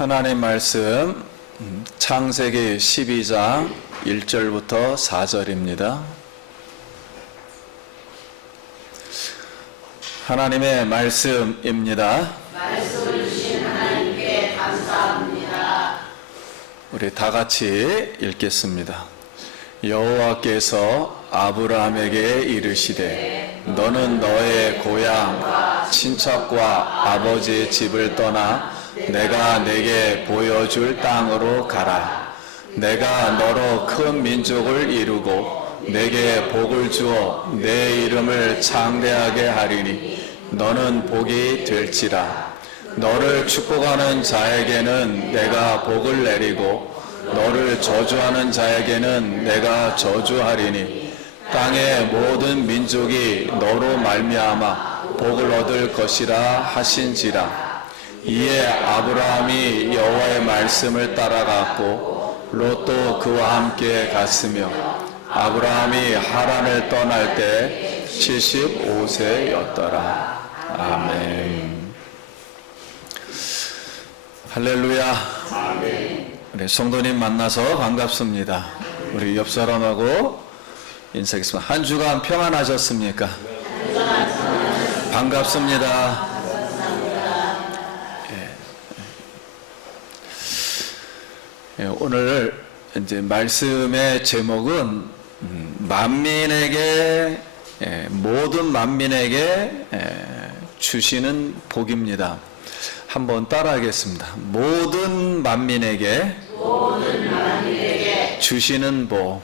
하나님 말씀 창세기 12장 1절부터 4절입니다. 하나님의 말씀입니다. 말씀을 주신 하나님께 감사합니다. 우리 다 같이 읽겠습니다. 여호와께서 아브라함에게 이르시되 너는 너의 고향 친척과 아버지의 집을 떠나 내가 내게 보여줄 땅으로 가라. 내가 너로 큰 민족을 이루고 내게 복을 주어 내 이름을 창대하게 하리니 너는 복이 될지라. 너를 축복하는 자에게는 내가 복을 내리고 너를 저주하는 자에게는 내가 저주하리니 땅의 모든 민족이 너로 말미암아 복을 얻을 것이라 하신지라. 이에 아브라함이 여호와의 말씀을 따라갔고 롯도 그와 함께 갔으며 아브라함이 하란을 떠날 때 75세였더라. 아멘. 할렐루야. 우리 성도님 만나서 반갑습니다. 우리 옆 사람하고 인사하겠습니다. 한 주간 평안하셨습니까? 반갑습니다. 오늘 이제 말씀의 제목은 만민에게 모든 만민에게 주시는 복입니다. 한번 따라하겠습니다. 모든 만민에게 주시는 복.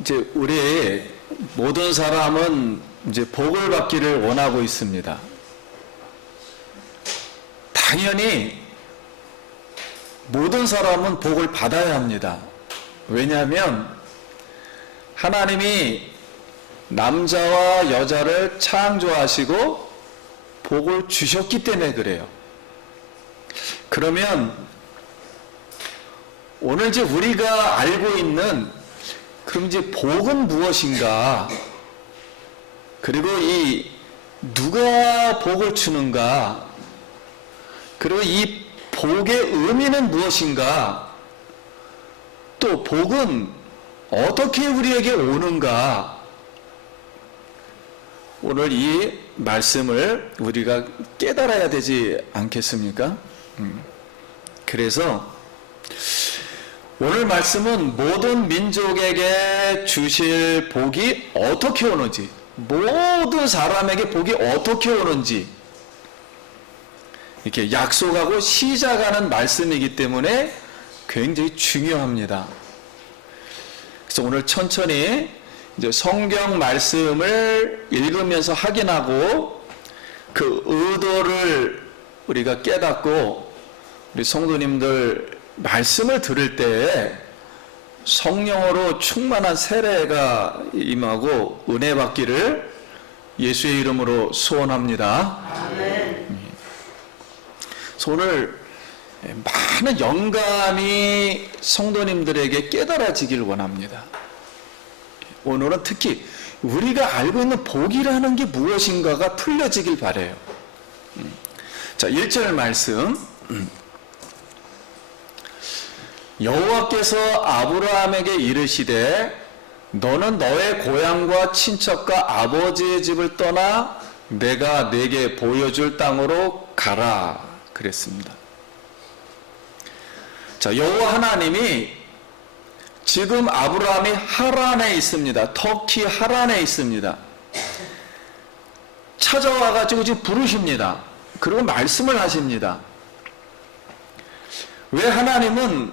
이제 우리 모든 사람은 이제 복을 받기를 원하고 있습니다. 당연히 모든 사람은 복을 받아야 합니다. 왜냐하면 하나님이 남자와 여자를 창조하시고 복을 주셨기 때문에 그래요. 그러면 오늘 이제 우리가 알고 있는 그럼 이제 복은 무엇인가? 그리고 이 누가 복을 주는가? 그리고 이 복의 의미는 무엇인가? 또 복은 어떻게 우리에게 오는가? 오늘 이 말씀을 우리가 깨달아야 되지 않겠습니까? 그래서 오늘 말씀은 모든 민족에게 주실 복이 어떻게 오는지, 모든 사람에게 복이 어떻게 오는지 이렇게 약속하고 시작하는 말씀이기 때문에 굉장히 중요합니다. 그래서 오늘 천천히 이제 성경 말씀을 읽으면서 확인하고 그 의도를 우리가 깨닫고 우리 성도님들 말씀을 들을 때 성령으로 충만한 세례가 임하고 은혜 받기를 예수의 이름으로 소원합니다. 아멘. 오늘 많은 영감이 성도님들에게 깨달아지길 원합니다. 오늘은 특히 우리가 알고 있는 복이라는 게 무엇인가가 풀려지길 바라요. 자, 1절 말씀. 여호와께서 아브라함에게 이르시되 너는 너의 고향과 친척과 아버지의 집을 떠나 내가 네게 보여줄 땅으로 가라. 그랬습니다. 자, 여호와 하나님이 지금 아브라함이 하란에 있습니다. 터키 하란에 있습니다. 찾아와가지고 지금 부르십니다. 그리고 말씀을 하십니다. 왜 하나님은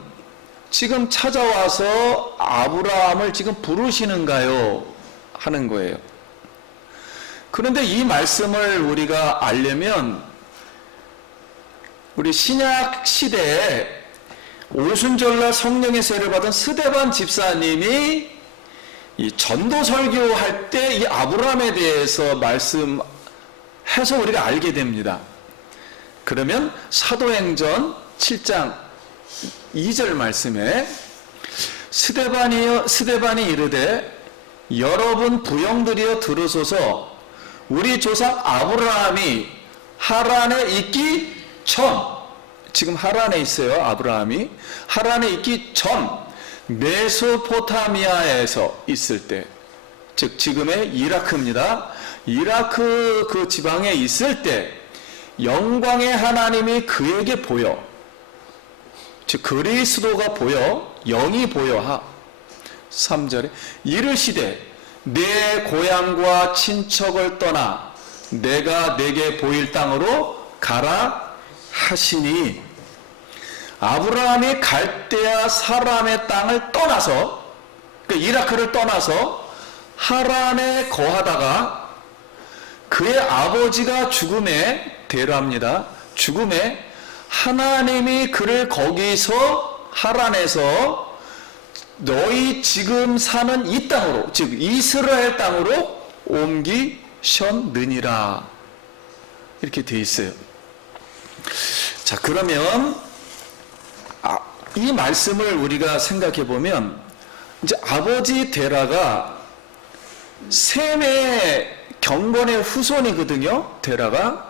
지금 찾아와서 아브라함을 지금 부르시는가요? 하는 거예요. 그런데 이 말씀을 우리가 알려면 우리 신약 시대에 오순절날 성령의 세례를 받은 스데반 집사님이 이 전도 설교할 때 이 아브라함에 대해서 말씀해서 우리가 알게 됩니다. 그러면 사도행전 7장 2절 말씀에 스데반이 이르되 여러분 부형들이여 들으소서 우리 조상 아브라함이 하란에 있기 전, 지금 하란에 있어요. 아브라함이 하란에 있기 전 메소포타미아에서 있을 때, 즉 지금의 이라크입니다. 이라크 그 지방에 있을 때 영광의 하나님이 그에게 보여, 즉 그리스도가 보여, 영이 보여. 3절에 이르시되 내 고향과 친척을 떠나 내가 내게 보일 땅으로 가라 하시니, 아브라함이 갈대아 사람의 땅을 떠나서, 그러니까 이라크를 떠나서 하란에 거하다가 그의 아버지가 죽음에, 대라합니다, 죽음에 하나님이 그를 거기서 하란에서 너희 지금 사는 이 땅으로, 즉 이스라엘 땅으로 옮기셨느니라, 이렇게 돼 있어요. 자, 그러면 이 말씀을 우리가 생각해 보면, 이제 아버지 데라가 셈의 경건의 후손이거든요. 데라가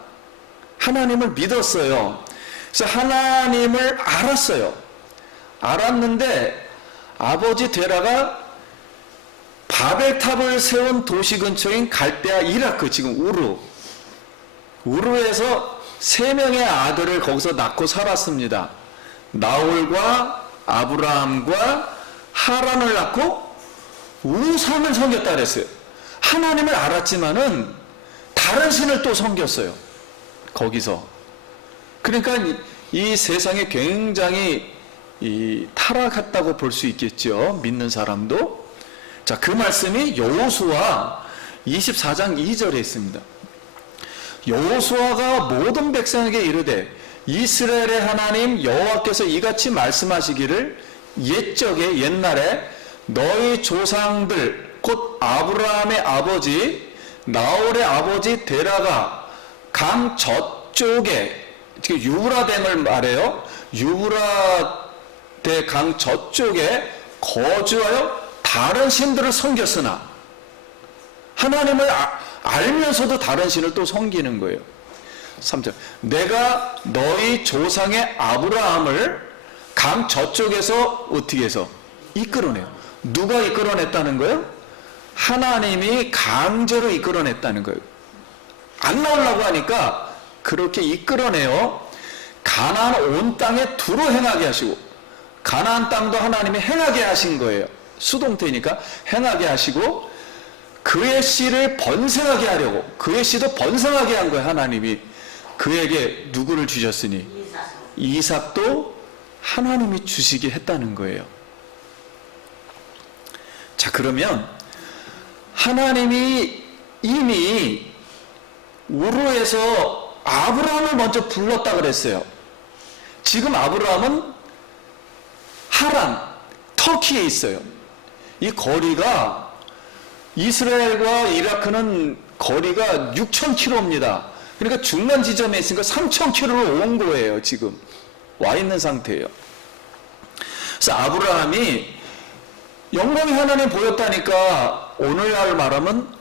하나님을 믿었어요. 그래서 하나님을 알았어요. 알았는데 아버지 데라가 바벨탑을 세운 도시 근처인 갈대아 이라크, 지금 우르에서 3명의 아들을 거기서 낳고 살았습니다. 나홀과 아브라함과 하란을 낳고 우상을 섬겼다 그랬어요. 하나님을 알았지만은 다른 신을 또 섬겼어요. 거기서. 그러니까 이 세상에 굉장히 타락했다고 볼 수 있겠죠. 믿는 사람도. 자, 그 말씀이 여호수아 24장 2절에 있습니다. 여호수아가 모든 백성에게 이르되 이스라엘의 하나님 여호와께서 이같이 말씀하시기를, 옛적에, 옛날에 너희 조상들 곧 아브라함의 아버지 나홀의 아버지 데라가 강 저쪽에, 유브라댐을 말해요. 유브라데 강 저쪽에 거주하여 다른 신들을 섬겼으나, 하나님을 알면서도 다른 신을 또 섬기는 거예요. 3절 내가 너희 조상의 아브라함을 강 저쪽에서 어떻게 해서 이끌어내요. 누가 이끌어냈다는 거예요? 하나님이 강제로 이끌어냈다는 거예요. 안 나오려고 하니까 그렇게 이끌어내요. 가나안 온 땅에 두루 행하게 하시고, 가나안 땅도 하나님이 행하게 하신 거예요. 수동태니까 행하게 하시고, 그의 씨를 번성하게 하려고, 그의 씨도 번성하게 한 거예요. 하나님이 그에게 누구를 주셨으니 이삭도 하나님이 주시게 했다는 거예요. 자, 그러면 하나님이 이미 우르에서 아브라함을 먼저 불렀다 그랬어요. 지금 아브라함은 하란, 터키에 있어요. 이 거리가, 이스라엘과 이라크는 거리가 6,000km입니다. 그러니까 중간 지점에 있으니까 3,000km로 온 거예요. 지금 와 있는 상태예요. 그래서 아브라함이 영광의 하나님 보였다니까 오늘날 말하면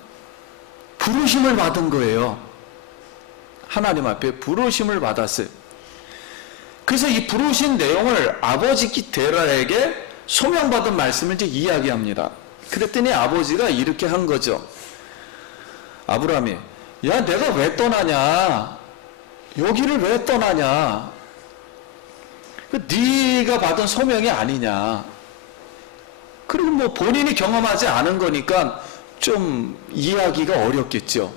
부르심을 받은 거예요. 하나님 앞에 부르심을 받았어요. 그래서 이 부르신 내용을 아버지 데라에게 소명받은 말씀을 이제 이야기합니다. 그랬더니 아버지가 이렇게 한 거죠. 아브라함이, 야, 내가 왜 떠나냐? 여기를 왜 떠나냐? 네가 받은 소명이 아니냐? 그리고 뭐 본인이 경험하지 않은 거니까 좀 이해하기가 어렵겠죠.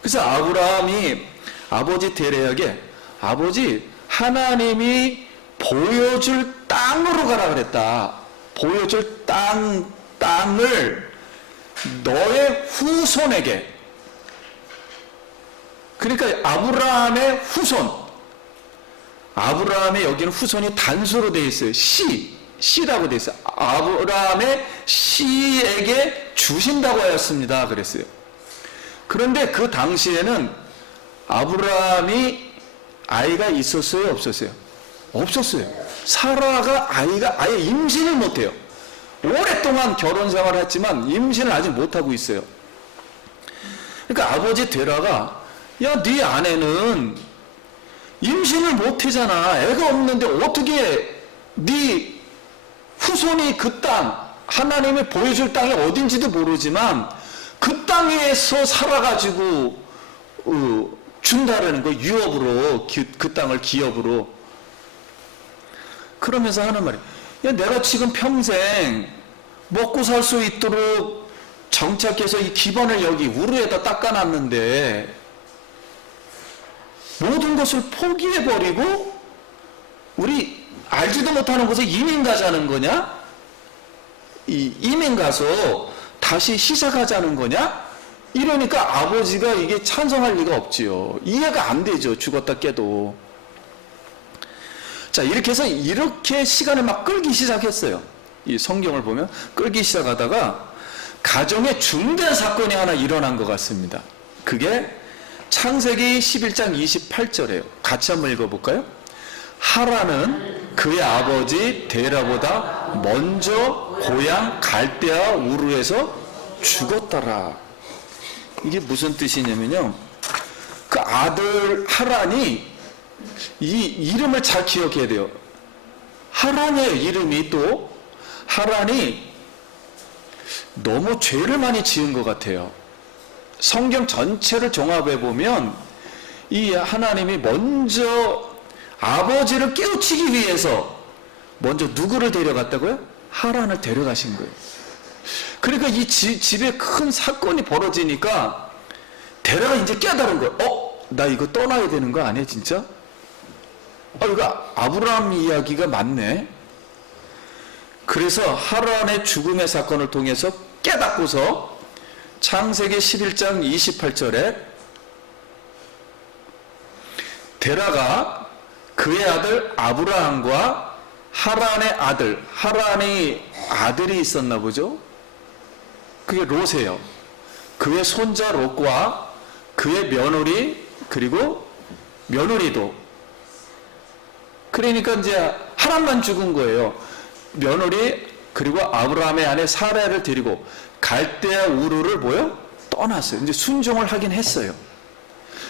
그래서 아브라함이 아버지 데라에게, 아버지, 하나님이 보여줄 땅으로 가라 그랬다. 보여줄 땅을 너의 후손에게. 그러니까 아브라함의 후손, 아브라함의 여기는 후손이 단수로 되어 있어요. 씨라고 되어 있어요. 아브라함의 씨에게 주신다고 하였습니다 그랬어요. 그런데 그 당시에는 아브라함이 아이가 있었어요, 없었어요? 없었어요. 사라가 아이가 아예 임신을 못해요. 오랫동안 결혼 생활을 했지만 임신을 아직 못하고 있어요. 그러니까 아버지 데라가 야, 네 아내는 임신을 못 하잖아. 애가 없는데 어떻게 네 후손이 그 땅, 하나님이 보여줄 땅이 어딘지도 모르지만 그 땅에서 살아가지고 준다라는 거, 유업으로, 그 땅을 기업으로. 그러면서 하는 말이, 야, 내가 지금 평생 먹고 살 수 있도록 정착해서 이 기반을 여기 우르에다 닦아놨는데 모든 것을 포기해버리고 우리 알지도 못하는 곳에 이민 가자는 거냐? 이민 가서 다시 시작하자는 거냐? 이러니까 아버지가 이게 찬성할 리가 없지요. 이해가 안 되죠. 죽었다 깨도. 자, 이렇게 해서 이렇게 시간을 막 끌기 시작했어요. 이 성경을 보면 끌기 시작하다가 가정에 중대한 사건이 하나 일어난 것 같습니다. 그게 창세기 11장 28절이에요. 같이 한번 읽어볼까요? 하란은 그의 아버지 데라보다 먼저 고향 갈대아 우르에서 죽었더라. 이게 무슨 뜻이냐면요, 그 아들 하란이, 이 이름을 잘 기억해야 돼요. 하란의 이름이 또, 하란이 너무 죄를 많이 지은 것 같아요. 성경 전체를 종합해 보면 이 하나님이 먼저 아버지를 깨우치기 위해서 먼저 누구를 데려갔다고요? 하란을 데려가신 거예요. 그러니까 이 집에 큰 사건이 벌어지니까 데려가 이제 깨달은 거예요. 나 이거 떠나야 되는 거 아니야 진짜? 이거 아브라함 이야기가 맞네. 그래서 하란의 죽음의 사건을 통해서 깨닫고서 창세기 11장 28절에 데라가 그의 아들 아브라함과 하란의 아들, 하란이 아들이 있었나 보죠? 그게 롯이에요. 그의 손자 롯과 그의 며느리, 그리고 며느리도. 그러니까 이제 하란만 죽은 거예요. 며느리, 그리고 아브라함의 아내 사라를 데리고 갈대아 우르를 떠났어요. 이제 순종을 하긴 했어요.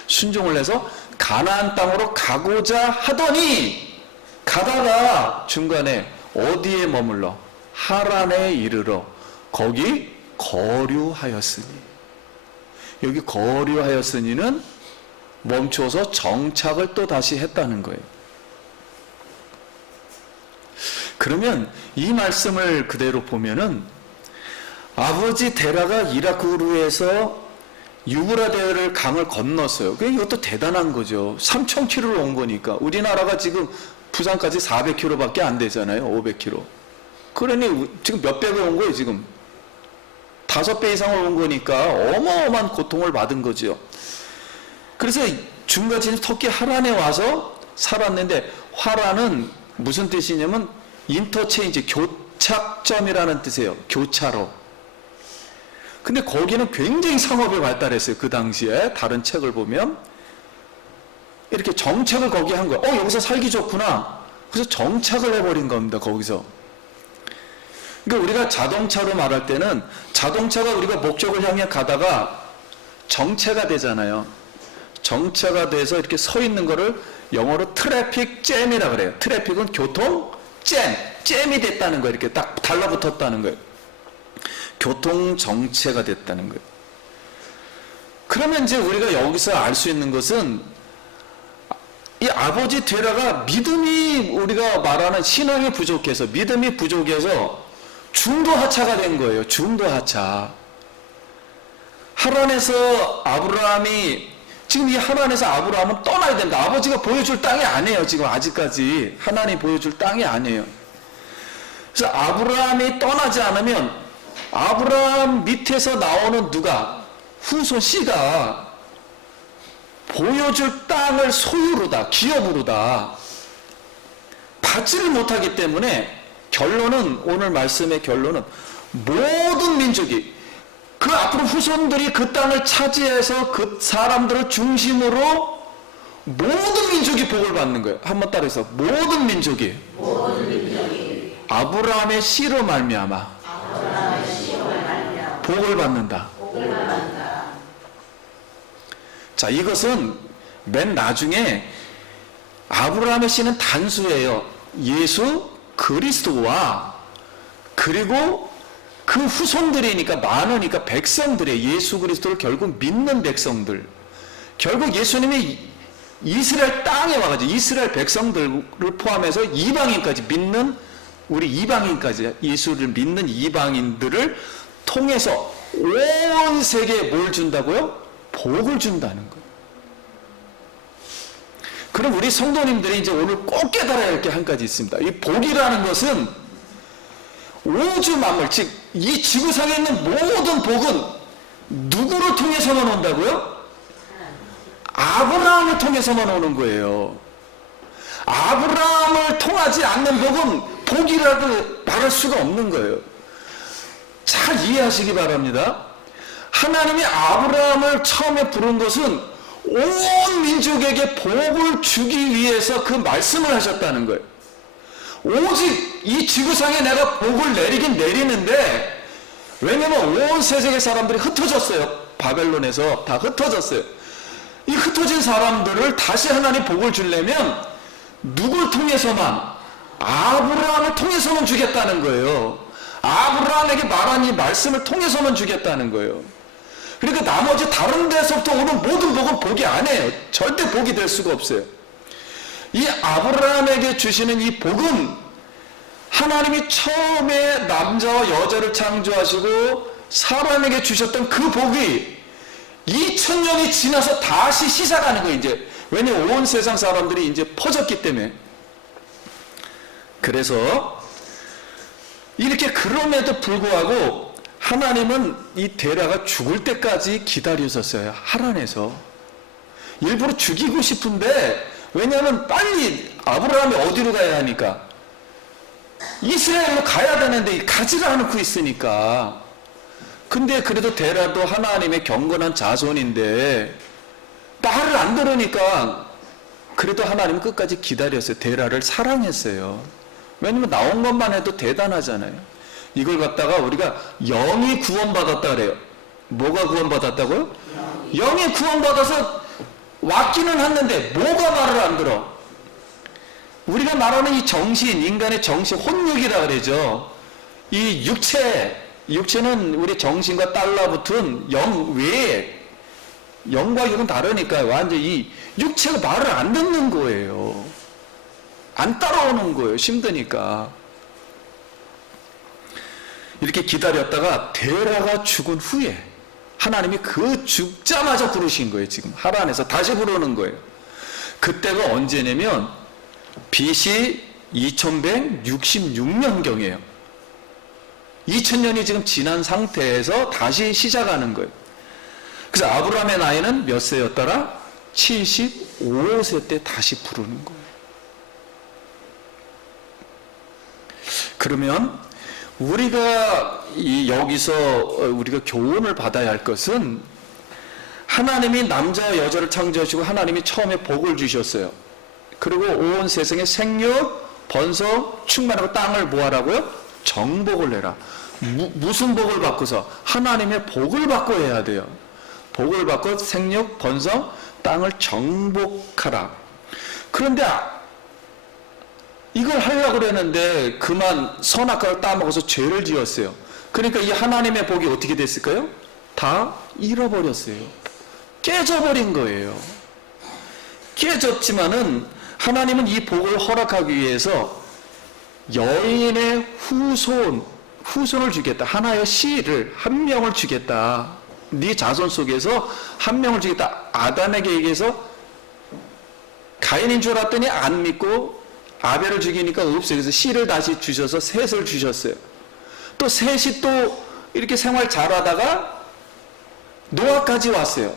순종을 해서 가나안 땅으로 가고자 하더니 가다가 중간에 어디에 머물러? 하란에 이르러 거기 거류하였으니. 여기 거류하였으니는 멈춰서 정착을 또 다시 했다는 거예요. 그러면 이 말씀을 그대로 보면은 아버지 데라가 이라크루에서 유브라데를 강을 건넜어요. 이것도 대단한 거죠. 3,000km를 온 거니까. 우리나라가 지금 부산까지 400km밖에 안 되잖아요. 500km. 그러니 지금 몇 백을 온 거예요, 지금. 5배 이상을 온 거니까 어마어마한 고통을 받은 거죠. 그래서 중간에 터키 하란에 와서 살았는데, 하란은 무슨 뜻이냐면 인터체인지, 교착점이라는 뜻이에요. 교차로. 근데 거기는 굉장히 상업이 발달했어요. 그 당시에 다른 책을 보면 이렇게 정착을 거기 한 거예요. 여기서 살기 좋구나. 그래서 정착을 해버린 겁니다. 거기서. 그러니까 우리가 자동차로 말할 때는 자동차가 우리가 목적을 향해 가다가 정체가 되잖아요. 정체가 돼서 이렇게 서 있는 거를 영어로 트래픽 잼이라 그래요. 트래픽은 교통 잼이 됐다는 거예요. 이렇게 딱 달라붙었다는 거예요. 교통 정체가 됐다는 거예요. 그러면 이제 우리가 여기서 알 수 있는 것은 이 아버지 데라가 믿음이, 우리가 말하는 신앙이 부족해서, 믿음이 부족해서 중도하차가 된 거예요. 중도하차. 하란에서 아브라함이, 지금 이 하란에서 아브라함은 떠나야 된다. 아버지가 보여줄 땅이 아니에요. 지금 아직까지 하나님이 보여줄 땅이 아니에요. 그래서 아브라함이 떠나지 않으면 아브라함 밑에서 나오는 누가, 후손 씨가 보여줄 땅을 소유로다, 기업으로다 받지를 못하기 때문에 결론은, 오늘 말씀의 결론은 모든 민족이, 그 앞으로 후손들이 그 땅을 차지해서 그 사람들을 중심으로 모든 민족이 복을 받는 거예요. 한번 따라해서 모든 민족이 아브라함의 씨로 말미암아 복을 받는다. 자, 이것은 맨 나중에 아브라함의 씨는 단수예요. 예수 그리스도와 그리고 그 후손들이니까 많으니까 백성들이에요. 예수 그리스도를 결국 믿는 백성들. 결국 예수님이 이스라엘 땅에 와가지고 이스라엘 백성들을 포함해서 이방인까지 믿는 우리 이방인까지 예수를 믿는 이방인들을 통해서 온 세계에 뭘 준다고요? 복을 준다는 거예요. 그럼 우리 성도님들이 이제 오늘 꼭 깨달아야 할 게 한 가지 있습니다. 이 복이라는 것은 우주 만물, 즉 이 지구상에 있는 모든 복은 누구를 통해서만 온다고요? 아브라함을 통해서만 오는 거예요. 아브라함을 통하지 않는 복은 복이라고 말할 수가 없는 거예요. 잘 이해하시기 바랍니다. 하나님이 아브라함을 처음에 부른 것은 온 민족에게 복을 주기 위해서 그 말씀을 하셨다는 거예요. 오직 이 지구상에 내가 복을 내리긴 내리는데, 왜냐면 온 세상의 사람들이 흩어졌어요. 바벨론에서 다 흩어졌어요. 이 흩어진 사람들을 다시 하나님 복을 주려면 누굴 통해서만? 아브라함을 통해서만 주겠다는 거예요. 아브라함에게 말한 이 말씀을 통해서만 주겠다는 거예요. 그러니까 나머지 다른 데서부터 오는 모든 복은 복이 아니에요. 절대 복이 될 수가 없어요. 이 아브라함에게 주시는 이 복은 하나님이 처음에 남자와 여자를 창조하시고 사람에게 주셨던 그 복이 2000년이 지나서 다시 시작하는 거예요. 이제 왜냐면 온 세상 사람들이 이제 퍼졌기 때문에. 그래서 이렇게 그럼에도 불구하고 하나님은 이 데라가 죽을 때까지 기다리셨어요. 하란에서. 일부러 죽이고 싶은데, 왜냐하면 빨리 아브라함이 어디로 가야 하니까? 이스라엘로 가야 되는데 가지를 않고 있으니까. 근데 그래도 데라도 하나님의 경건한 자손인데 말을 안 들으니까 그래도 하나님은 끝까지 기다렸어요. 데라를 사랑했어요. 왜냐면 나온 것만 해도 대단하잖아요. 이걸 갖다가 우리가 영이 구원받았다 그래요. 뭐가 구원받았다고요? 영이 구원받아서 왔기는 했는데 뭐가 말을 안 들어? 우리가 말하는 이 정신, 인간의 정신, 혼육이라 그러죠. 이 육체는 우리 정신과 달라붙은 영 외에, 영과 육은 다르니까 완전히 이 육체가 말을 안 듣는 거예요. 안 따라오는 거예요. 힘드니까. 이렇게 기다렸다가 데라가 죽은 후에 하나님이 그 죽자마자 부르신 거예요. 지금 하란에서 다시 부르는 거예요. 그때가 언제냐면 BC 2166년경이에요. 2000년이 지금 지난 상태에서 다시 시작하는 거예요. 그래서 아브라함의 나이는 몇 세였더라? 75세 때 다시 부르는 거예요. 그러면 우리가 여기서 우리가 교훈을 받아야 할 것은, 하나님이 남자와 여자를 창조하시고 하나님이 처음에 복을 주셨어요. 그리고 온 세상에 생육, 번성, 충만하고 땅을 뭐 하라고요? 정복을 내라. 무슨 복을 받고서? 하나님의 복을 받고 해야 돼요. 복을 받고 생육, 번성, 땅을 정복하라. 그런데 이걸 하려고 그랬는데 그만 선악과를 따먹어서 죄를 지었어요. 그러니까 이 하나님의 복이 어떻게 됐을까요? 다 잃어버렸어요. 깨져버린 거예요. 깨졌지만은 하나님은 이 복을 허락하기 위해서 여인의 후손을 주겠다. 하나의 씨를, 한 명을 주겠다. 네 자손 속에서 한 명을 주겠다. 아담에게 얘기해서 가인인 줄 알았더니 안 믿고 아벨을 죽이니까 없어요. 그래서 씨를 다시 주셔서 셋을 주셨어요. 또 셋이 또 이렇게 생활 잘하다가 노아까지 왔어요.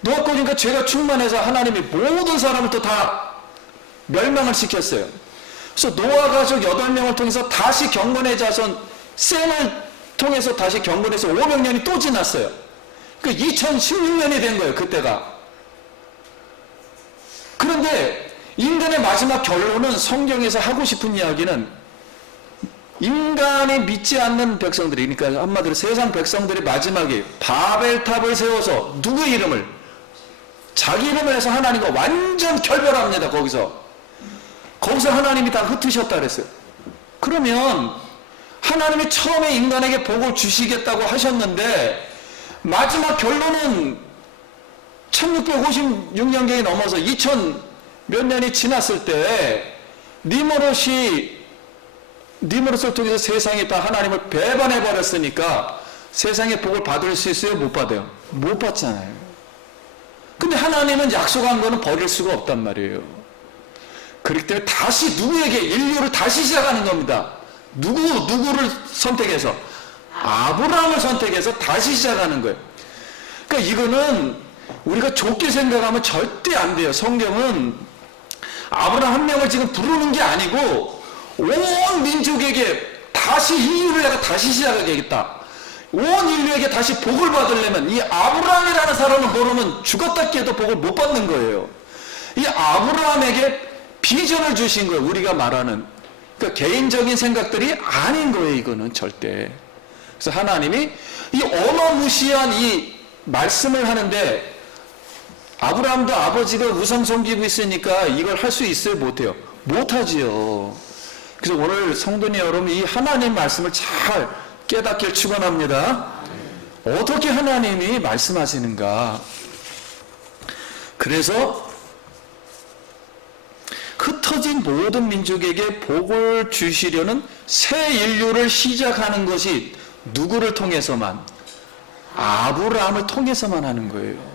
노아까지 오니까 죄가 충만해서 하나님이 모든 사람을 또 다 멸망을 시켰어요. 그래서 노아 가족 8명을 통해서 다시 경건의 자손 셈을 통해서 다시 경건해서 500년이 또 지났어요. 그 2016년이 된 거예요. 그때가. 그런데 인간의 마지막 결론은, 성경에서 하고 싶은 이야기는, 인간이 믿지 않는 백성들이, 그러니까 한마디로 세상 백성들이 마지막에 바벨탑을 세워서 누구의 이름을? 자기 이름을 해서 하나님과 완전 결별합니다. 거기서 하나님이 다 흩으셨다 그랬어요. 그러면 하나님이 처음에 인간에게 복을 주시겠다고 하셨는데 마지막 결론은 1656년경이 넘어서 2000 몇 년이 지났을 때 니무롯을 통해서 세상이 다 하나님을 배반해 버렸으니까 세상의 복을 받을 수 있어요? 못 받아요? 못 받잖아요. 근데 하나님은 약속한 거는 버릴 수가 없단 말이에요. 그렇기 때문에 다시 누구에게 인류를 다시 시작하는 겁니다. 누구를 선택해서? 아브라함을 선택해서 다시 시작하는 거예요. 그러니까 이거는 우리가 좋게 생각하면 절대 안 돼요. 성경은 아브라함 한 명을 지금 부르는 게 아니고 온 민족에게 다시 인류를 내가 다시 시작하겠다. 온 인류에게 다시 복을 받으려면 이 아브라함이라는 사람을 모르면 죽었다 깨도 복을 못 받는 거예요. 이 아브라함에게 비전을 주신 거예요. 우리가 말하는 그러니까 개인적인 생각들이 아닌 거예요. 이거는 절대. 그래서 하나님이 이 어마무시한 이 말씀을 하는데 아브라함도 아버지가 우상 섬기고 있으니까 이걸 할 수 있어요? 못해요? 못하지요. 그래서 오늘 성도님 여러분 이 하나님 말씀을 잘 깨닫길 축원합니다. 어떻게 하나님이 말씀하시는가? 그래서 흩어진 모든 민족에게 복을 주시려는 새 인류를 시작하는 것이 누구를 통해서만? 아브라함을 통해서만 하는 거예요.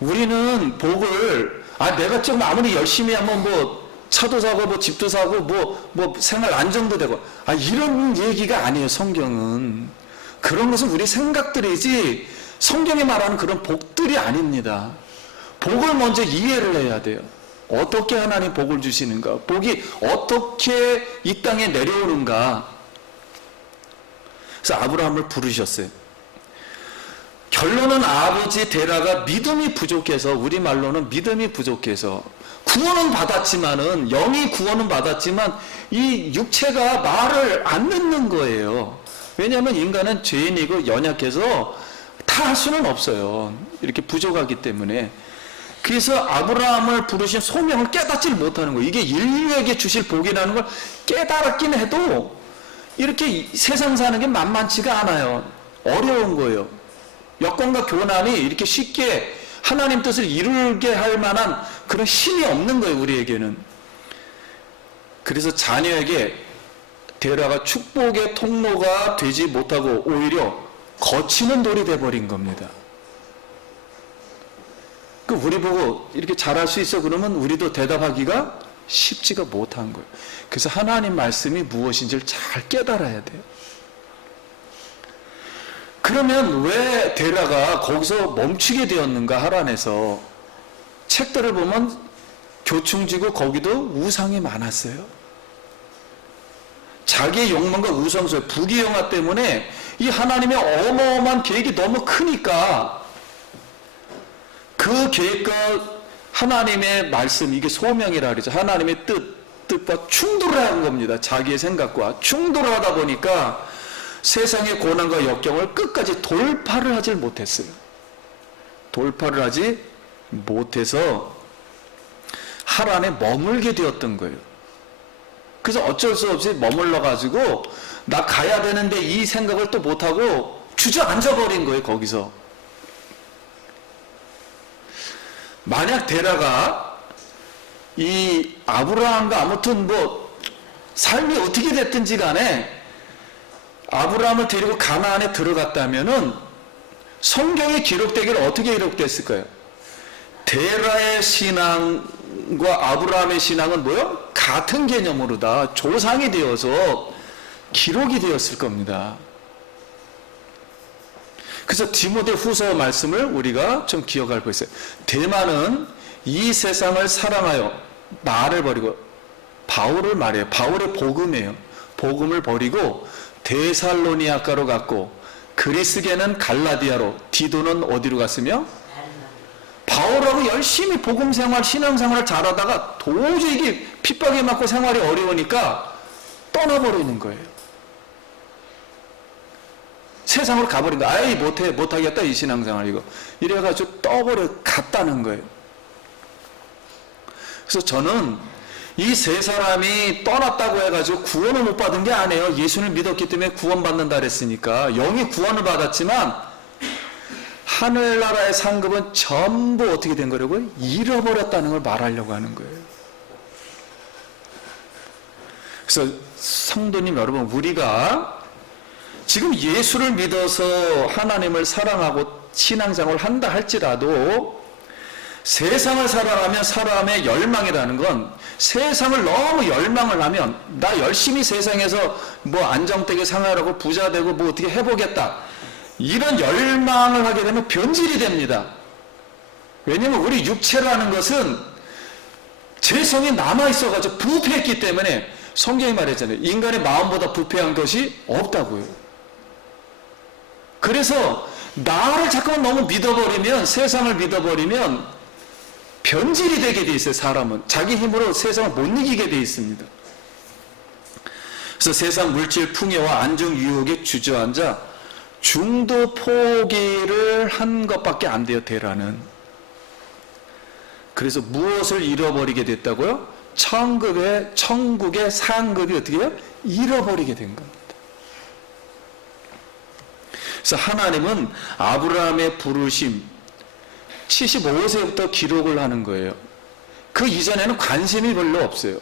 우리는 복을 내가 좀 아무리 열심히 하면 뭐 차도 사고 뭐 집도 사고 뭐 생활 안정도 되고 이런 얘기가 아니에요. 성경은 그런 것은 우리 생각들이지 성경이 말하는 그런 복들이 아닙니다. 복을 먼저 이해를 해야 돼요. 어떻게 하나님 복을 주시는가, 복이 어떻게 이 땅에 내려오는가. 그래서 아브라함을 부르셨어요. 결론은 아버지 데라가 믿음이 부족해서, 우리말로는 믿음이 부족해서 구원은 받았지만은, 영이 구원은 받았지만 이 육체가 말을 안 듣는 거예요. 왜냐하면 인간은 죄인이고 연약해서 다 할 수는 없어요. 이렇게 부족하기 때문에. 그래서 아브라함을 부르신 소명을 깨닫지 못하는 거예요. 이게 인류에게 주실 복이라는 걸 깨달았긴 해도 이렇게 세상 사는 게 만만치가 않아요. 어려운 거예요. 여건과 교난이 이렇게 쉽게 하나님 뜻을 이루게 할 만한 그런 힘이 없는 거예요, 우리에게는. 그래서 자녀에게 데라가 축복의 통로가 되지 못하고 오히려 거치는 돌이 돼버린 겁니다. 우리 보고 이렇게 잘할 수 있어 그러면 우리도 대답하기가 쉽지가 못한 거예요. 그래서 하나님 말씀이 무엇인지를 잘 깨달아야 돼요. 그러면 왜 데라가 거기서 멈추게 되었는가? 하란에서 책들을 보면 교충지고 거기도 우상이 많았어요. 자기의 욕망과 우상소에 부귀영화 때문에 이 하나님의 어마어마한 계획이 너무 크니까 그 계획과 하나님의 말씀, 이게 소명이라 그러죠. 하나님의 뜻과 충돌을 한 겁니다. 자기의 생각과 충돌을 하다 보니까 세상의 고난과 역경을 끝까지 돌파를 하질 못했어요. 돌파를 하지 못해서 하란에 머물게 되었던 거예요. 그래서 어쩔 수 없이 머물러 가지고 나 가야 되는데 이 생각을 또 못하고 주저앉아 버린 거예요. 거기서. 만약 데라가 이 아브라함과 아무튼 뭐 삶이 어떻게 됐든지 간에 아브라함을 데리고 가나안에 들어갔다면은 성경에 기록되기를 어떻게 기록됐을까요? 데라의 신앙과 아브라함의 신앙은 뭐요? 같은 개념으로 다 조상이 되어서 기록이 되었을 겁니다. 그래서 디모데 후서 말씀을 우리가 좀 기억할 거 있어요. 대만은 이 세상을 사랑하여 나를 버리고, 바울을 말해요. 바울의 복음이에요. 복음을 버리고 데살로니아가로 갔고, 그리스계는 갈라디아로, 디도는 어디로 갔으며? 바울하고 열심히 복음 생활, 신앙 생활을 잘하다가 도저히 이게 핍박에 맞고 생활이 어려우니까 떠나버리는 거예요. 세상으로 가버린 거야. 아이 못하겠다 이 신앙생활 이거. 이래가지고 떠버려 갔다는 거예요. 그래서 저는 이 세 사람이 떠났다고 해가지고 구원을 못 받은 게 아니에요. 예수를 믿었기 때문에 구원받는다 그랬으니까. 영이 구원을 받았지만 하늘나라의 상급은 전부 어떻게 된 거라고요? 잃어버렸다는 걸 말하려고 하는 거예요. 그래서 성도님 여러분, 우리가 지금 예수를 믿어서 하나님을 사랑하고 신앙생활을 한다 할지라도 세상을 살아가면 사람의 열망이라는 건, 세상을 너무 열망을 하면 나 열심히 세상에서 뭐 안정되게 생활하고 부자 되고 뭐 어떻게 해보겠다, 이런 열망을 하게 되면 변질이 됩니다. 왜냐면 우리 육체라는 것은 죄성이 남아있어가지고 부패했기 때문에, 성경이 말했잖아요. 인간의 마음보다 부패한 것이 없다고요. 그래서 나를 자꾸만 너무 믿어버리면, 세상을 믿어버리면 변질이 되게 돼 있어요. 사람은 자기 힘으로 세상을 못 이기게 돼 있습니다. 그래서 세상 물질 풍요와 안정 유혹에 주저앉아 중도 포기를 한 것밖에 안 돼요. 대라는. 그래서 무엇을 잃어버리게 됐다고요? 천국의 상급이 어떻게 해요? 잃어버리게 된 겁니다. 그래서 하나님은 아브라함의 부르심 75세부터 기록을 하는 거예요. 그 이전에는 관심이 별로 없어요.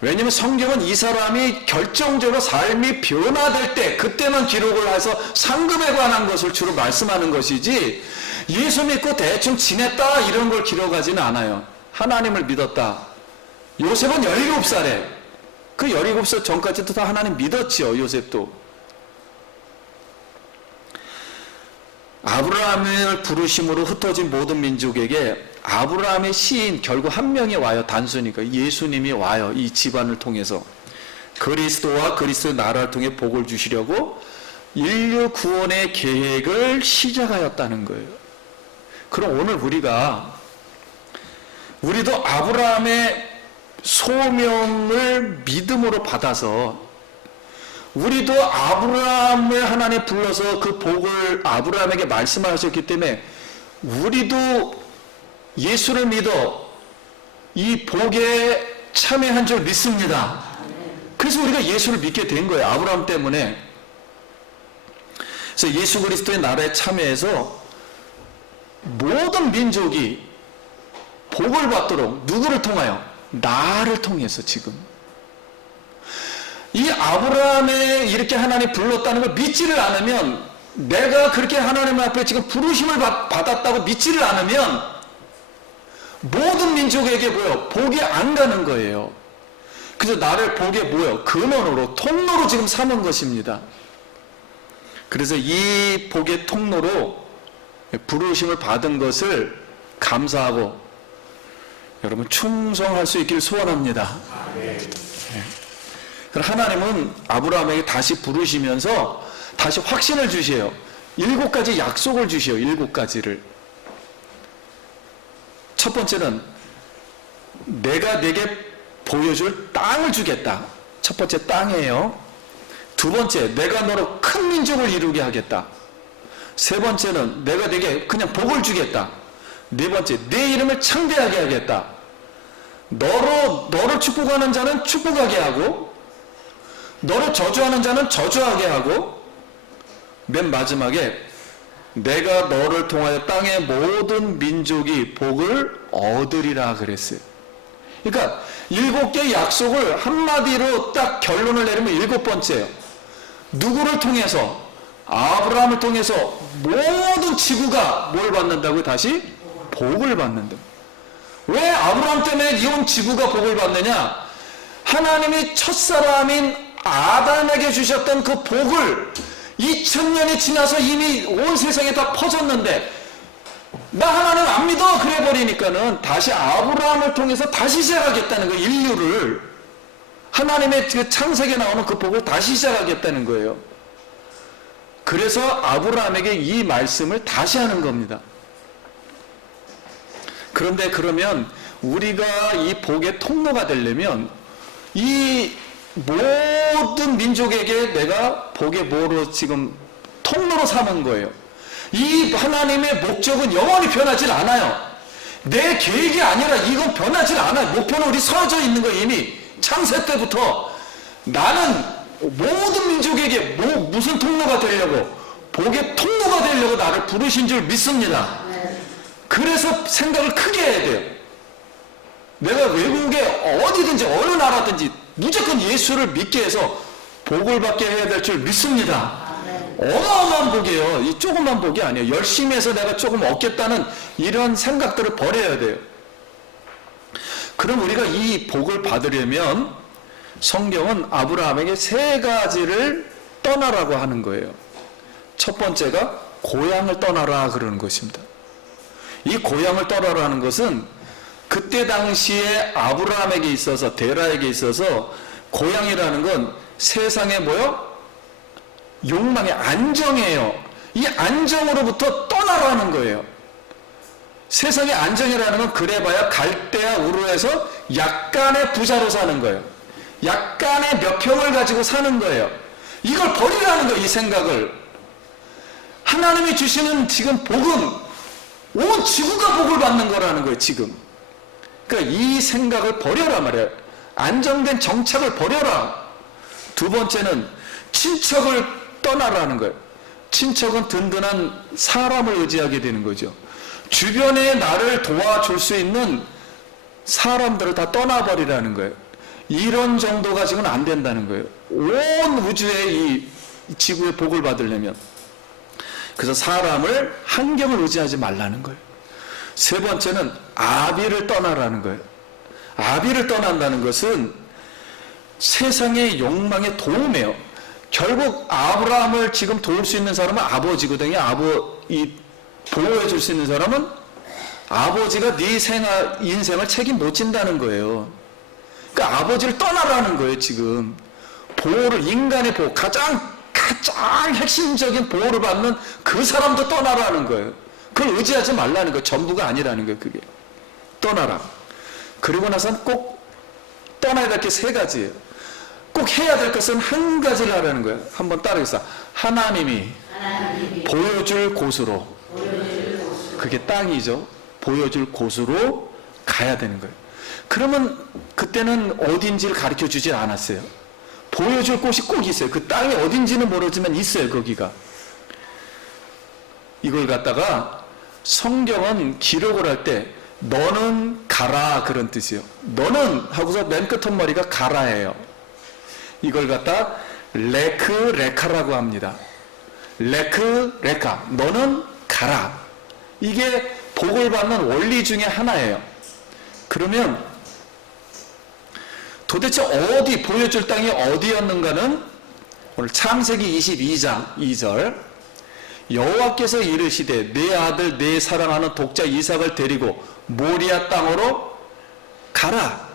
왜냐하면 성경은 이 사람이 결정적으로 삶이 변화될 때, 그때만 기록을 해서 상급에 관한 것을 주로 말씀하는 것이지, 예수 믿고 대충 지냈다 이런 걸 기록하지는 않아요. 하나님을 믿었다. 요셉은 17살에, 그 17살 전까지도 다 하나님 믿었지요. 요셉도. 아브라함을 부르심으로 흩어진 모든 민족에게 아브라함의 시인 결국 한 명이 와요. 단순히가 예수님이 와요. 이 집안을 통해서 그리스도와 그리스도의 나라를 통해 복을 주시려고 인류 구원의 계획을 시작하였다는 거예요. 그럼 오늘 우리도 아브라함의 소명을 믿음으로 받아서, 우리도 아브라함을 하나님 불러서 그 복을 아브라함에게 말씀하셨기 때문에 우리도 예수를 믿어 이 복에 참여한 줄 믿습니다. 그래서 우리가 예수를 믿게 된 거예요. 아브라함 때문에. 그래서 예수 그리스도의 나라에 참여해서 모든 민족이 복을 받도록, 누구를 통하여? 나를 통해서. 지금 이 아브라함에 이렇게 하나님 불렀다는 걸 믿지를 않으면, 내가 그렇게 하나님 앞에 지금 부르심을 받았다고 믿지를 않으면 모든 민족에게 뭐예요? 복이 안 가는 거예요. 그래서 나를 복의 뭐예요? 근원으로, 통로로 지금 삼은 것입니다. 그래서 이 복의 통로로 부르심을 받은 것을 감사하고 여러분 충성할 수 있기를 소원합니다. 하나님은 아브라함에게 다시 부르시면서 다시 확신을 주셔요. 7가지 약속을 주셔요. 7가지를. 첫 번째는 내가 내게 보여줄 땅을 주겠다. 첫 번째 땅이에요. 두 번째, 내가 너로 큰 민족을 이루게 하겠다. 세 번째는 내가 내게 그냥 복을 주겠다. 네 번째, 내 이름을 창대하게 하겠다. 너를 축복하는 자는 축복하게 하고, 너를 저주하는 자는 저주하게 하고, 맨 마지막에 내가 너를 통하여 땅의 모든 민족이 복을 얻으리라 그랬어요. 그러니까 7개의 약속을 한마디로 딱 결론을 내리면 7번째예요. 누구를 통해서? 아브라함을 통해서 모든 지구가 뭘 받는다고요? 다시? 복을 받는다. 왜 아브라함 때문에 이 지구가 복을 받느냐? 하나님이 첫사람인 아담에게 주셨던 그 복을 2000년이 지나서 이미 온 세상에 다 퍼졌는데, 나 하나님 안 믿어 그래 버리니까는 다시 아브라함을 통해서 다시 시작하겠다는 거예요. 인류를, 하나님의 그 창세기에 나오는 그 복을 다시 시작하겠다는 거예요. 그래서 아브라함에게 이 말씀을 다시 하는 겁니다. 그런데 그러면 우리가 이 복의 통로가 되려면 이 모든 민족에게 내가 복의 뭐로 지금 통로로 삼은 거예요. 이 하나님의 목적은 영원히 변하질 않아요. 내 계획이 아니라 이건 변하질 않아요. 목표는 우리 서져 있는 거예요. 이미 창세 때부터 나는 모든 민족에게 무슨 통로가 되려고, 복의 통로가 되려고 나를 부르신 줄 믿습니다. 그래서 생각을 크게 해야 돼요. 내가 외국에 어디든지 어느 나라든지 무조건 예수를 믿게 해서 복을 받게 해야 될 줄 믿습니다. 어마어마한 복이에요. 이 조그만 복이 아니에요. 열심히 해서 내가 조금 얻겠다는 이런 생각들을 버려야 돼요. 그럼 우리가 이 복을 받으려면 성경은 아브라함에게 세 가지를 떠나라고 하는 거예요. 첫 번째가 고향을 떠나라 그러는 것입니다. 이 고향을 떠나라는 것은 그때 당시에 아브라함에게 있어서, 데라에게 있어서 고향이라는 건 세상에 뭐요? 욕망의 안정이에요. 이 안정으로부터 떠나라는 거예요. 세상의 안정이라는 건 그래봐야 갈대아 우르에서 약간의 부자로 사는 거예요. 약간의 몇 평을 가지고 사는 거예요. 이걸 버리라는 거예요. 이 생각을. 하나님이 주시는 지금 복은 온 지구가 복을 받는 거라는 거예요. 지금. 그러니까 이 생각을 버려라 말이에요. 안정된 정착을 버려라. 두 번째는 친척을 떠나라는 거예요. 친척은 든든한 사람을 의지하게 되는 거죠. 주변에 나를 도와줄 수 있는 사람들을 다 떠나버리라는 거예요. 이런 정도가 지금 안 된다는 거예요. 온 우주의 이 지구의 복을 받으려면. 그래서 사람을, 환경을 의지하지 말라는 거예요. 세 번째는 아비를 떠나라는 거예요. 아비를 떠난다는 것은 세상의 욕망에 도움이에요. 결국 아브라함을 지금 도울 수 있는 사람은 아버지거든요. 보호해 줄 수 있는 사람은 아버지가 네 인생을 책임 못 진다는 거예요. 그러니까 아버지를 떠나라는 거예요. 지금 보호를, 인간의 보호, 가장 핵심적인 보호를 받는 그 사람도 떠나라는 거예요. 그걸 의지하지 말라는 거예요. 전부가 아니라는 거예요. 그게 떠나라. 그리고 나서는 꼭 떠나야 될 게 세 가지예요. 꼭 해야 될 것은 한 가지를 하라는 거예요. 한번 따라해보세요. 하나님이 보여줄 곳으로, 그게 땅이죠. 보여줄 곳으로 가야 되는 거예요. 그러면 그때는 어딘지를 가르쳐 주지 않았어요. 보여줄 곳이 꼭 있어요. 그 땅이 어딘지는 모르지만 있어요. 거기가. 이걸 갖다가 성경은 기록을 할 때 너는 가라 그런 뜻이에요. 너는 하고서 맨 끝머리가 가라예요. 이걸 갖다 레크레카라고 합니다. 레크레카, 너는 가라. 이게 복을 받는 원리 중에 하나예요. 그러면 도대체 어디, 보여줄 땅이 어디였는가는 오늘 창세기 22장 2절, 여호와께서 이르시되 내 아들 내 사랑하는 독자 이삭을 데리고 모리아 땅으로 가라.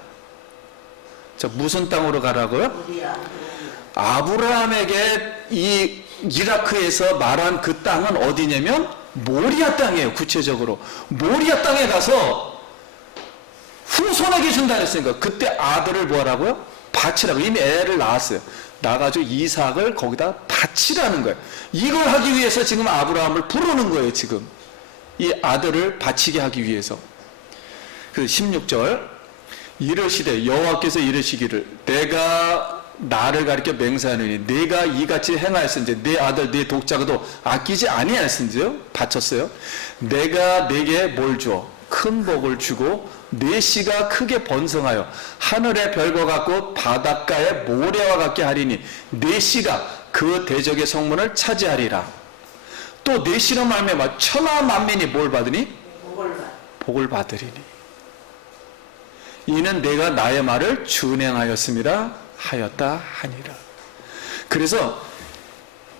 자, 무슨 땅으로 가라고요? 아브라함에게 이 이라크에서 말한 그 땅은 어디냐면 모리아 땅이에요. 구체적으로 모리아 땅에 가서 후손에게 준다 그랬으니까 그때 아들을 뭐하라고요? 바치라고. 이미 애를 낳았어요. 낳아가지고 이삭을 거기다 바치라는 거예요. 이걸 하기 위해서 지금 아브라함을 부르는 거예요. 지금 이 아들을 바치게 하기 위해서. 그 16절, 이르시되 여호와께서 이르시기를 내가 나를 가리켜 맹세하느니 내가 이같이 행하였은지 내 아들 내 독자가도 아끼지 아니하였은지요? 바쳤어요. 내가 내게 뭘 주어? 큰 복을 주고 내 씨가 크게 번성하여 하늘의 별과 같고 바닷가의 모래와 같게 하리니 내 씨가 그 대적의 성문을 차지하리라. 또 내 씨로 말미암아 천하 만민이 뭘 받으니? 복을 받으리니. 이는 내가 나의 말을 준행하였음이라 하였다 하니라. 그래서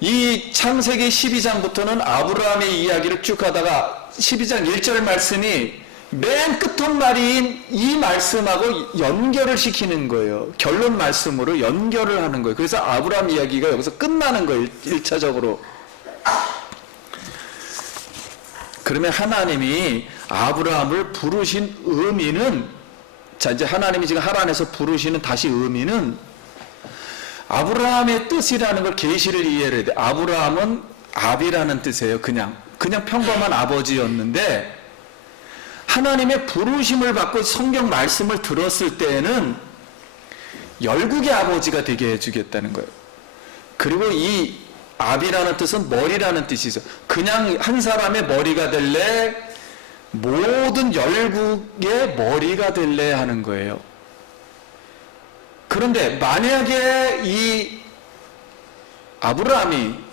이 창세기 12장부터는 아브라함의 이야기를 쭉 하다가 12장 1절 말씀이 맨 끝말인 이 말씀하고 연결을 시키는 거예요. 결론 말씀으로 연결을 하는 거예요. 그래서 아브라함 이야기가 여기서 끝나는 거예요. 1차적으로. 그러면 하나님이 아브라함을 부르신 의미는, 자, 이제 하나님이 지금 하란에서 부르시는 다시 의미는 아브라함의 뜻이라는 걸 계시를 이해해야 돼. 아브라함은 아비라는 뜻이에요. 그냥 평범한 아버지였는데 하나님의 부르심을 받고 성경 말씀을 들었을 때에는 열국의 아버지가 되게 해주겠다는 거예요. 그리고 이 아비라는 뜻은 머리라는 뜻이죠. 그냥 한 사람의 머리가 될래, 모든 열국의 머리가 될래 하는 거예요. 그런데 만약에 이 아브라함이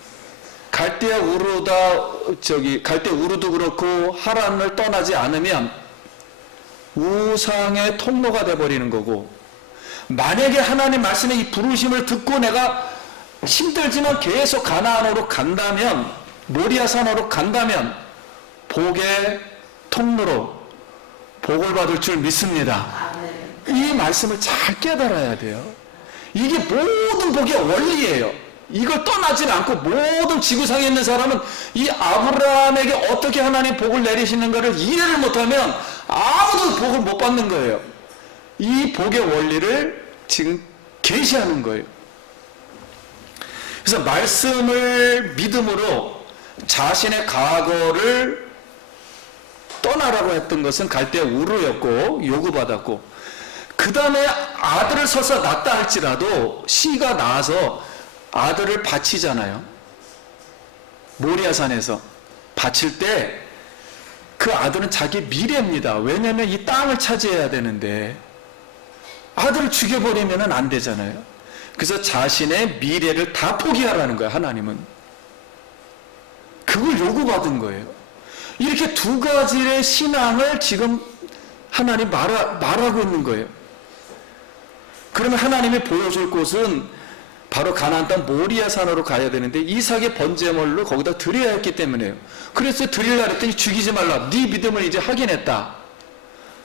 갈대 우르도 그렇고 하란을 떠나지 않으면 우상의 통로가 돼버리는 거고, 만약에 하나님 말씀의 이 부르심을 듣고 내가 힘들지만 계속 가나안으로 간다면, 모리아 산으로 간다면 복의 통로로 복을 받을 줄 믿습니다. 이 말씀을 잘 깨달아야 돼요. 이게 모든 복의 원리예요. 이걸 떠나지 않고 모든 지구상에 있는 사람은 이 아브라함에게 어떻게 하나님 복을 내리시는가를 이해를 못하면 아무도 복을 못 받는 거예요. 이 복의 원리를 지금 계시하는 거예요. 그래서 말씀을 믿음으로 자신의 과거를 떠나라고 했던 것은 갈대 우르였고 요구받았고, 그 다음에 아들을 설사 낳다 할지라도 씨가 나와서 아들을 바치잖아요. 모리아산에서 바칠 때 그 아들은 자기 미래입니다. 왜냐하면 이 땅을 차지해야 되는데 아들을 죽여버리면 안 되잖아요. 그래서 자신의 미래를 다 포기하라는 거예요. 하나님은 그걸 요구받은 거예요. 이렇게 두 가지의 신앙을 지금 하나님 말하고 있는 거예요. 그러면 하나님이 보여줄 곳은 바로 가나안 땅 모리아 산으로 가야 되는데 이삭의 번제물로 거기다 드려야 했기 때문에요. 그래서 드리려고 했더니 죽이지 말라. 네 믿음을 이제 확인했다.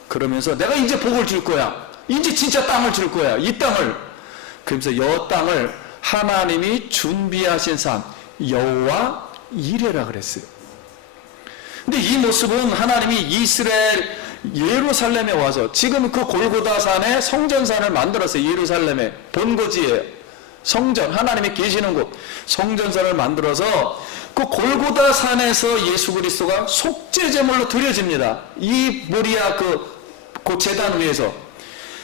그러면서 내가 이제 복을 줄 거야. 이제 진짜 땅을 줄 거야. 이 땅을. 그러면서 이 땅을 하나님이 준비하신 산 여호와 이레라 그랬어요. 근데 이 모습은 하나님이 이스라엘 예루살렘에 와서 지금 그 골고다 산에 성전산을 만들었어요. 예루살렘의 본거지에 성전, 하나님이 계시는 곳, 성전산을 만들어서 그 골고다 산에서 예수 그리스도가 속죄제물로 드려집니다. 이 모리아 그 제단 위에서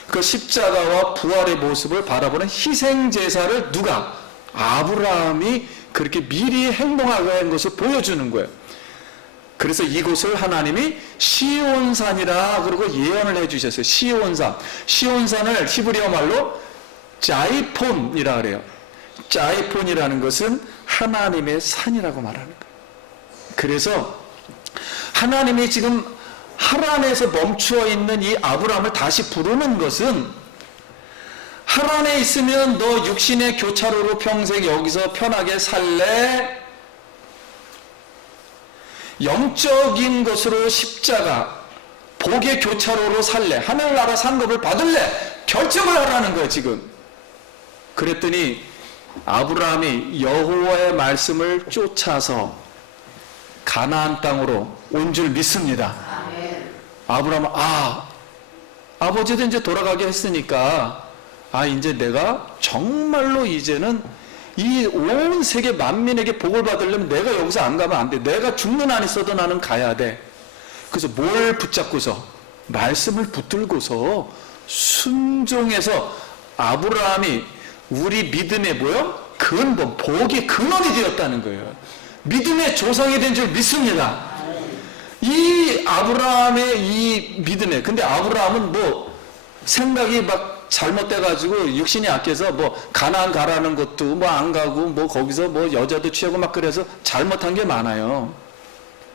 그 십자가와 부활의 모습을 바라보는 희생제사를 누가? 아브라함이 그렇게 미리 행동하는 것을 보여주는 거예요. 그래서 이곳을 하나님이 시온산이라 그러고 예언을 해주셨어요. 시온산을 히브리어 말로 자이폰이라 그래요. 자이폰이라는 것은 하나님의 산이라고 말하는 거예요. 그래서 하나님이 지금 하란에서 멈추어 있는 이 아브라함을 다시 부르는 것은, 하란에 있으면 너 육신의 교차로로 평생 여기서 편하게 살래? 영적인 것으로 십자가, 복의 교차로로 살래? 하늘나라 상급을 받을래? 결정을 하라는 거예요 지금. 그랬더니 아브라함이 여호와의 말씀을 쫓아서 가나안 땅으로 온 줄 믿습니다. 아브라함은 아버지도 이제 돌아가게 했으니까 이제 내가 정말로 이제는 이 온 세계 만민에게 복을 받으려면 내가 여기서 안 가면 안 돼. 내가 죽는 한 있어도 나는 가야 돼. 그래서 뭘 붙잡고서? 말씀을 붙들고서 순종해서 아브라함이 우리 믿음의 뭐요? 근본, 복의 근원이 되었다는 거예요. 믿음의 조상이 된 줄 믿습니다. 이 아브라함의 이 믿음에, 근데 아브라함은 뭐 생각이 막 잘못돼가지고 육신이 약해서 뭐 가나안 가라는 것도 뭐 안 가고 뭐 거기서 뭐 여자도 취하고 막 그래서 잘못한 게 많아요.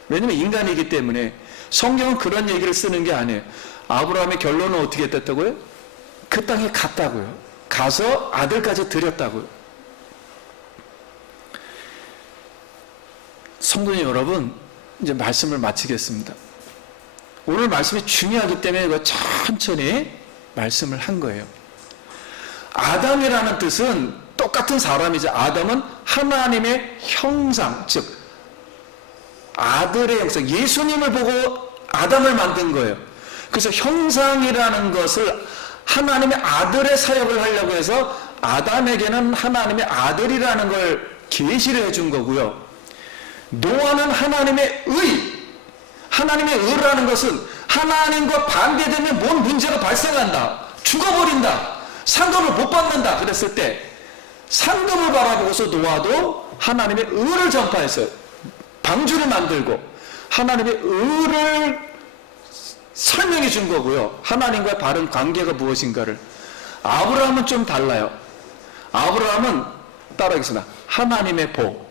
왜냐면 인간이기 때문에. 성경은 그런 얘기를 쓰는 게 아니에요. 아브라함의 결론은 어떻게 됐다고요? 그 땅에 갔다고요. 가서 아들까지 드렸다고요. 성도님 여러분, 이제 말씀을 마치겠습니다. 오늘 말씀이 중요하기 때문에 이거 천천히 말씀을 한 거예요. 아담이라는 뜻은 똑같은 사람이죠. 아담은 하나님의 형상, 즉 아들의 형상, 예수님을 보고 아담을 만든 거예요. 그래서 형상이라는 것을 하나님의 아들의 사역을 하려고 해서 아담에게는 하나님의 아들이라는 걸 계시를 해준 거고요. 노아는 하나님의 하나님의 의라는 것은 하나님과 반대되면 뭔 문제가 발생한다, 죽어버린다, 상급을 못 받는다 그랬을 때 상급을 바라보고서 노아도 하나님의 의를 전파했어요. 방주를 만들고 하나님의 의를 설명해 준 거고요. 하나님과의 바른 관계가 무엇인가를. 아브라함은 좀 달라요. 아브라함은 따라하겠습니다. 하나님의 복.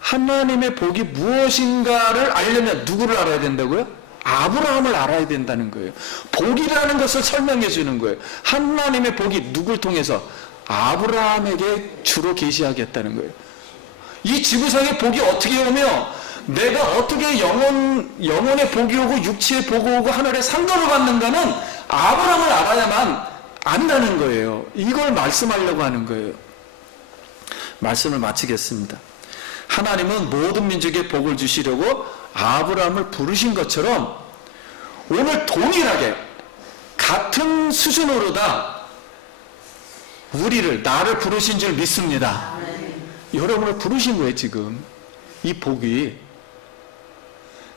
하나님의 복이 무엇인가를 알려면 누구를 알아야 된다고요? 아브라함을 알아야 된다는 거예요. 복이라는 것을 설명해 주는 거예요. 하나님의 복이 누굴 통해서? 아브라함에게 주로 계시하겠다는 거예요. 이 지구상의 복이 어떻게 오며 내가 어떻게 영혼의 복이 오고 육체의 복이 오고 하늘의 상급을 받는가는 아브라함을 알아야만 안다는 거예요. 이걸 말씀하려고 하는 거예요. 말씀을 마치겠습니다. 하나님은 모든 민족에 복을 주시려고 아브라함을 부르신 것처럼 오늘 동일하게 같은 수준으로 다 나를 부르신 줄 믿습니다. 여러분을 부르신 거예요. 지금 이 복이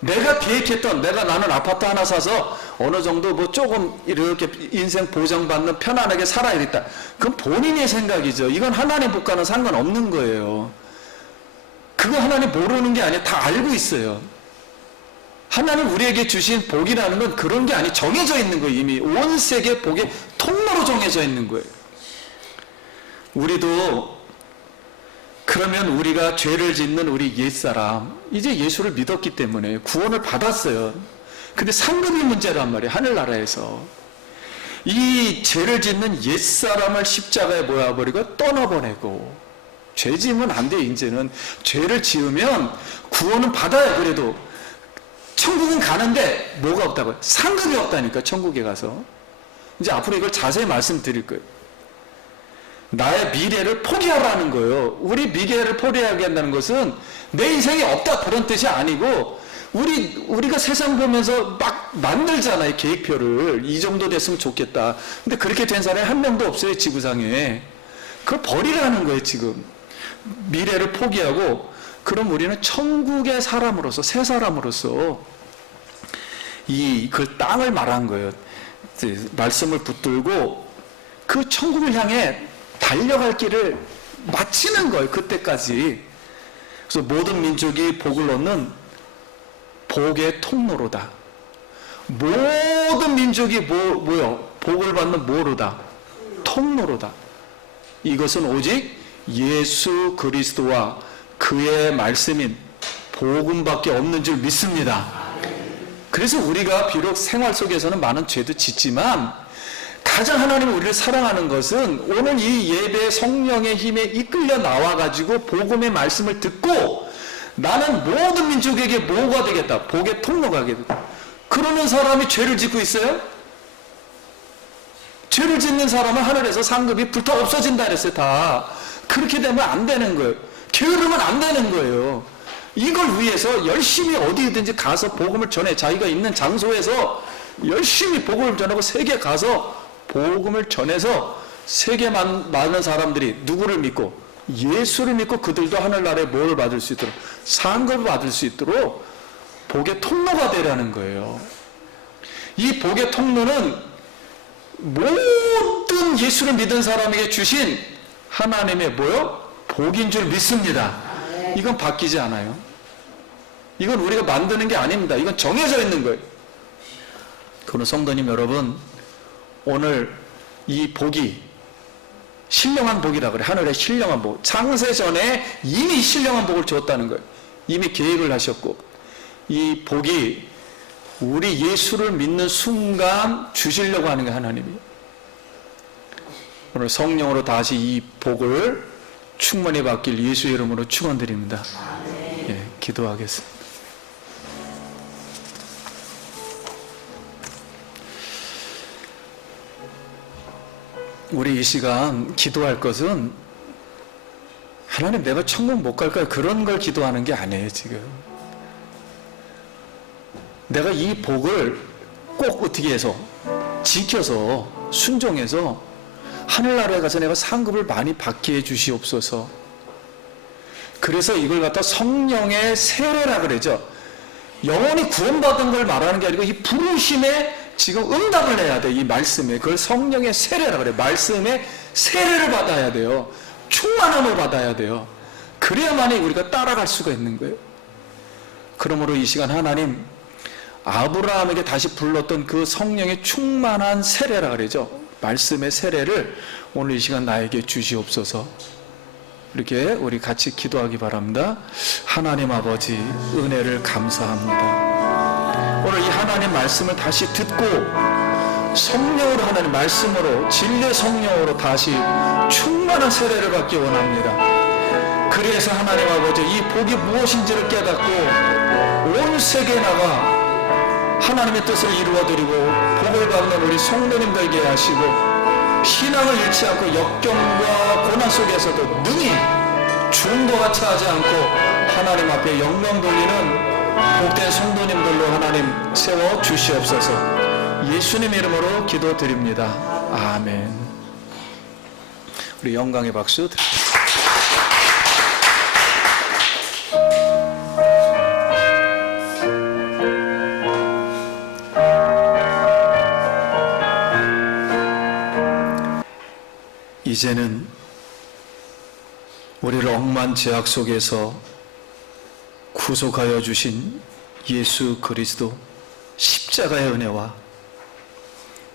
내가 계획했던, 나는 아파트 하나 사서 어느 정도 뭐 조금 이렇게 인생 보장받는 편안하게 살아야겠다. 그건 본인의 생각이죠. 이건 하나님 복과는 상관없는 거예요. 그거 하나님 모르는 게 아니에요. 다 알고 있어요. 하나님 우리에게 주신 복이라는 건 그런 게 아니, 정해져 있는 거예요. 이미 온 세계 복의 통로로 정해져 있는 거예요. 우리도 그러면 우리가 죄를 짓는 우리 옛사람, 이제 예수를 믿었기 때문에 구원을 받았어요. 근데 상급이 문제란 말이에요. 하늘나라에서. 이 죄를 짓는 옛사람을 십자가에 모아버리고 떠나보내고, 죄 지으면 안 돼. 이제는 죄를 지으면 구원은 받아요. 그래도 천국은 가는데 뭐가 없다고요? 상급이 없다니까. 천국에 가서. 이제 앞으로 이걸 자세히 말씀드릴 거예요. 나의 미래를 포기하라는 거예요. 우리 미래를 포기하게 한다는 것은 내 인생이 없다 그런 뜻이 아니고, 우리가 세상 보면서 막 만들잖아요. 계획표를. 이 정도 됐으면 좋겠다. 근데 그렇게 된 사람이 한 명도 없어요. 지구상에. 그걸 버리라는 거예요. 지금 미래를 포기하고, 그럼 우리는 천국의 사람으로서, 새 사람으로서 그 땅을 말한 거예요. 말씀을 붙들고 그 천국을 향해 달려갈 길을 마치는 거예요. 그때까지. 그래서 모든 민족이 복을 얻는 복의 통로로다. 모든 민족이 뭐요? 복을 받는 뭐로다? 통로로다. 이것은 오직 예수 그리스도와 그의 말씀인 복음밖에 없는 줄 믿습니다. 그래서 우리가 비록 생활 속에서는 많은 죄도 짓지만 가장 하나님이 우리를 사랑하는 것은 오늘 이 예배 성령의 힘에 이끌려 나와가지고 복음의 말씀을 듣고 나는 모든 민족에게 뭐가 되겠다? 복의 통로가 되겠다. 그러는 사람이 죄를 짓고 있어요? 죄를 짓는 사람은 하늘에서 상급이 불타 없어진다 그랬어요. 다. 그렇게 되면 안 되는 거예요. 게으르면 안 되는 거예요. 이걸 위해서 열심히 어디든지 가서 복음을 전해. 자기가 있는 장소에서 열심히 복음을 전하고 세계 가서 복음을 전해서 세계 많은 사람들이 누구를 믿고? 예수를 믿고 그들도 하늘나라에 뭐를 받을 수 있도록? 상급을 받을 수 있도록 복의 통로가 되라는 거예요. 이 복의 통로는 모든 예수를 믿은 사람에게 주신 하나님의 뭐요? 복인 줄 믿습니다. 이건 바뀌지 않아요. 이건 우리가 만드는 게 아닙니다. 이건 정해져 있는 거예요. 그러나 성도님 여러분, 오늘 이 복이 신령한 복이라 그래. 하늘의 신령한 복. 창세 전에 이미 신령한 복을 주었다는 거예요. 이미 계획을 하셨고, 이 복이 우리 예수를 믿는 순간 주시려고 하는 게 하나님이. 오늘 성령으로 다시 이 복을 충만히 받길 예수의 이름으로 축원드립니다. 예, 기도하겠습니다. 우리 이 시간 기도할 것은 하나님 내가 천국 못 갈까요? 그런 걸 기도하는 게 아니에요. 지금 내가 이 복을 꼭 어떻게 해서 지켜서 순종해서 하늘나라에 가서 내가 상급을 많이 받게 해 주시옵소서. 그래서 이걸 갖다 성령의 세례라 그러죠. 영원히 구원받은 걸 말하는 게 아니고 이 부르심에 지금 응답을 해야 돼. 이 말씀에. 그걸 성령의 세례라 그래요. 말씀에 세례를 받아야 돼요. 충만함을 받아야 돼요. 그래야만이 우리가 따라갈 수가 있는 거예요. 그러므로 이 시간 하나님 아브라함에게 다시 불렀던 그 성령의 충만한 세례라 그러죠. 말씀의 세례를 오늘 이 시간 나에게 주시옵소서. 이렇게 우리 같이 기도하기 바랍니다. 하나님 아버지 은혜를 감사합니다. 오늘 이 하나님 말씀을 다시 듣고 성령으로 하나님 말씀으로 진리의 성령으로 다시 충만한 세례를 받기 원합니다. 그래서 하나님 아버지 이 복이 무엇인지를 깨닫고 온 세계에 나가 하나님의 뜻을 이루어드리고 복을 받는 우리 성도님들에게 하시고 신앙을 잃지 않고 역경과 고난 속에서도 능히 죽은 것 같이 하지 않고 하나님 앞에 영광 돌리는 복된 성도님들로 하나님 세워 주시옵소서. 예수님 이름으로 기도드립니다. 아멘. 우리 영광의 박수 드립니다. 이제는 우리를 억만 죄악 속에서 구속하여 주신 예수 그리스도 십자가의 은혜와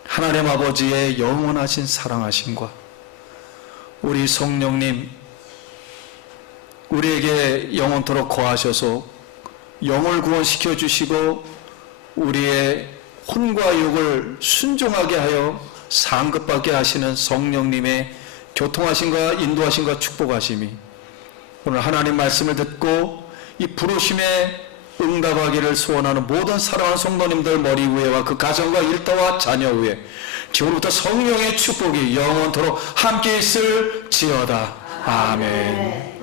하나님 아버지의 영원하신 사랑하심과 우리 성령님 우리에게 영원토록 거하셔서 영을 구원시켜 주시고 우리의 혼과 육을 순종하게 하여 상급받게 하시는 성령님의 교통하심과 인도하심과 축복하심이 오늘 하나님 말씀을 듣고 이 부르심에 응답하기를 소원하는 모든 사랑하는 성도님들 머리 위에와 그 가정과 일터와 자녀 위에 지금부터 성령의 축복이 영원토록 함께 있을지어다. 아멘.